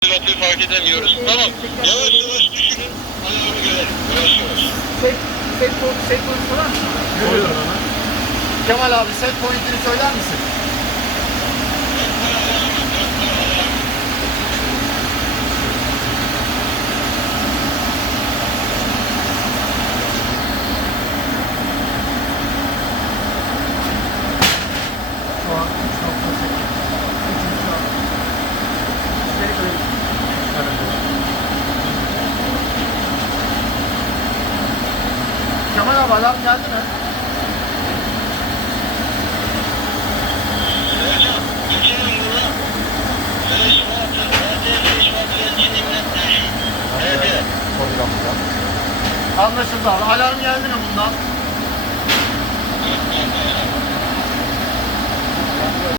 Pilotu fark edemiyoruz. Tamam. Yavaş yavaş düşünün. Ayarı görelim. Yavaş yavaş. Set point sorar mısın? Görüyorum onu. Kemal abi set point'ini söyler misin? Şu an 3.8. Üçüncü an. Geri koyayım. Kemal abi alarm geldi mi? Hocam, geçelim burada. Evet. Anlaşıldı abi. Alarm geldi mi bundan?